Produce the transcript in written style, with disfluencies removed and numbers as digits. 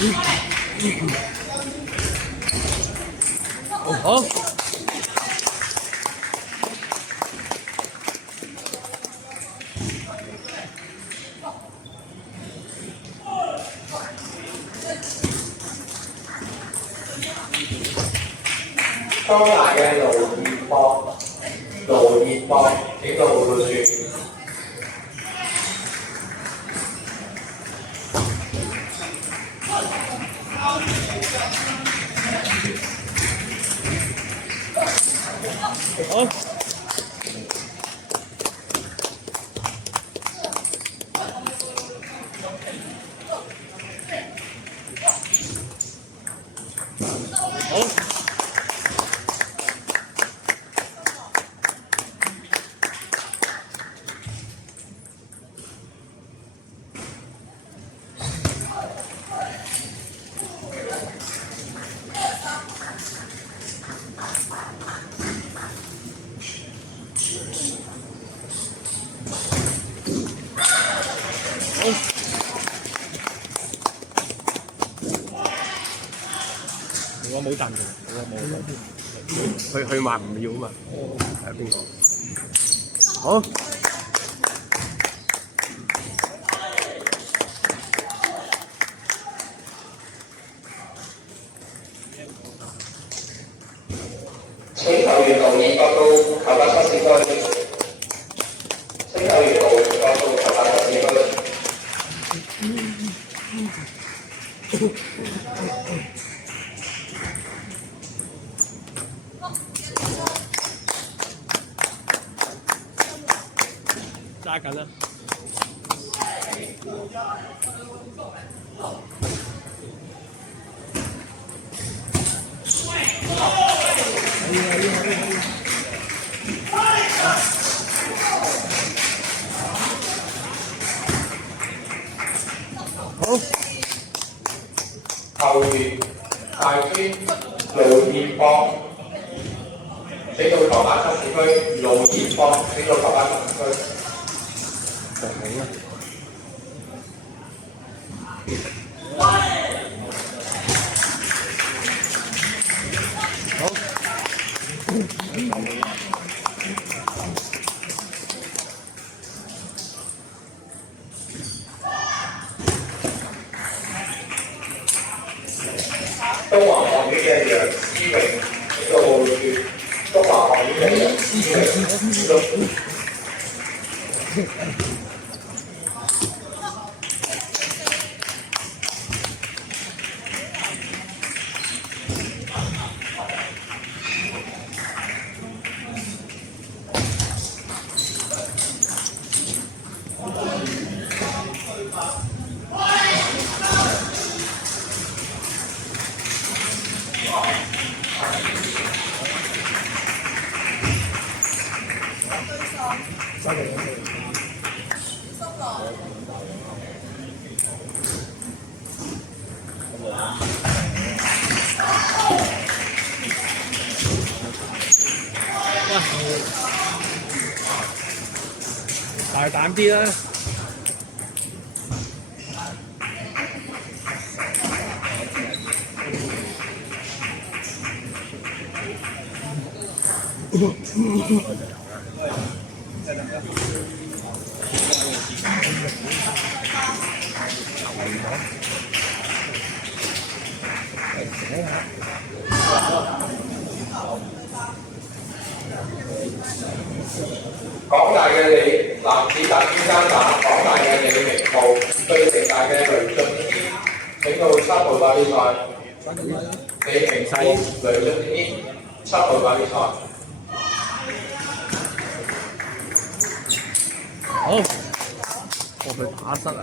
好。當大嘅盧熱博請到護路處。好。好。我冇贊嘅，我冇。佢話唔要啊嘛。係邊個？好。請球員盧熱博到球架測試區。請球員盧熱博到球架測試區。揸緊啦！好。球員大專盧熱博請到球架測試區。盧熱博請到球架測試區。好啦。好。東華學院嘅楊思榮請到護路處。東華學院嘅楊思榮。大膽啲啦！港大嘅男子大專單打，港大嘅李明浩對城大嘅雷俊軒請到7號打比賽。李明浩、雷俊軒7號打比賽。好，我去打失啊！